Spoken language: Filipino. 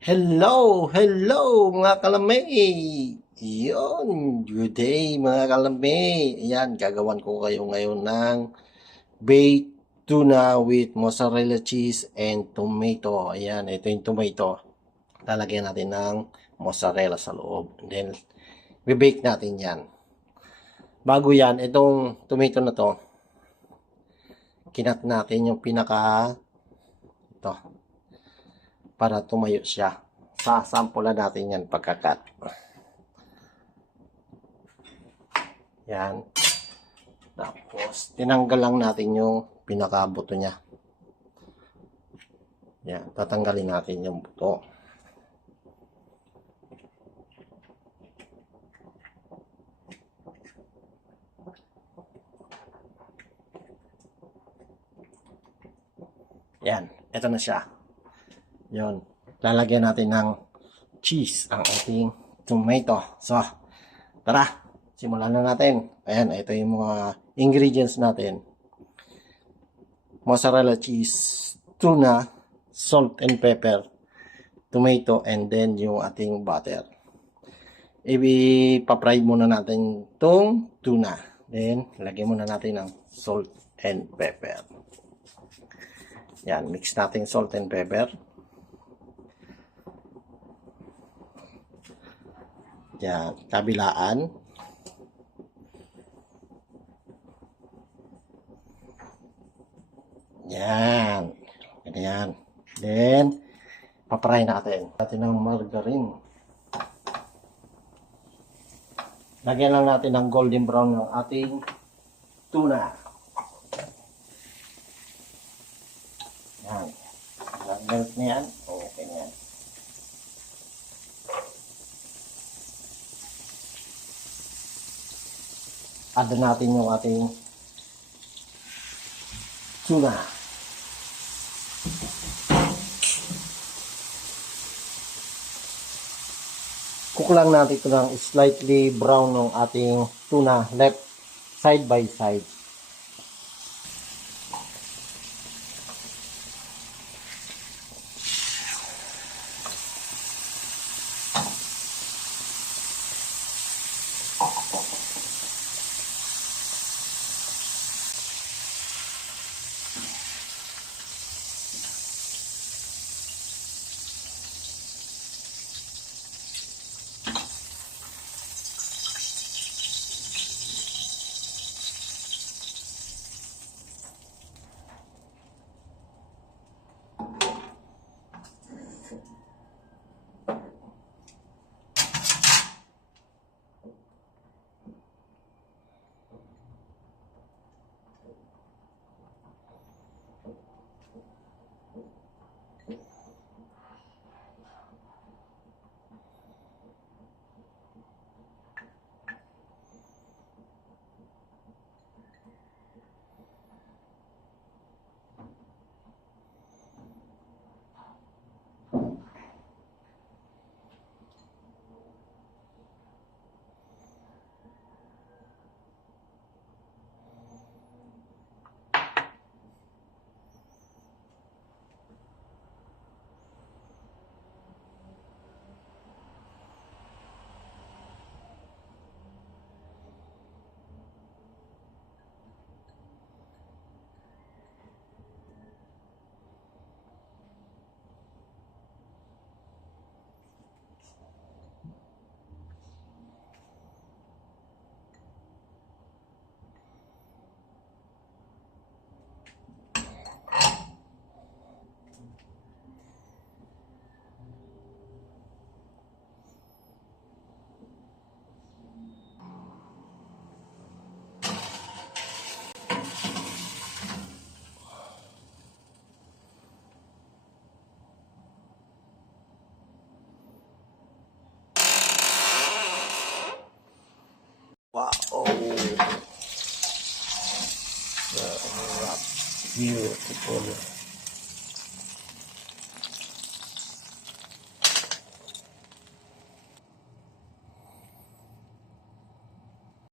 Hello, hello mga kalamay. Yun, good day mga kalamay. Ayan, gagawan ko kayo ngayon ng baked tuna with mozzarella cheese and tomato. Ayan, ito yung tomato. Lalagyan natin ng mozzarella sa loob. And then, bibake natin yan. Bago yan, itong tomato na to, kinat natin yung ito, para tumayo siya. Sasampulan natin yan pagkakat. Yan. Tapos, tinanggal lang natin yung pinakabuto niya. Yan. Tatanggalin natin yung buto. Yan. Ito na siya. Yun. Lalagyan natin ng cheese ang ating tomato. So, tara. Simulan na natin. Ayan, ito yung mga ingredients natin. Mozzarella cheese, tuna, salt and pepper, tomato, and then yung ating butter. Ipa-fry muna natin itong tuna. Then, lagyan muna natin ng salt and pepper. Yan, mix natin salt and pepper. Yan, kabilaan. Yan. Ganyan. Then, papray natin. Natin ng margarine. Lagyan lang natin ng golden brown ng ating tuna. Yan. Melt na yan. Okay na yan. Add natin yung ating tuna. Cook lang natin ito ng slightly brown ng ating tuna, left side by side. Wow! Beautiful.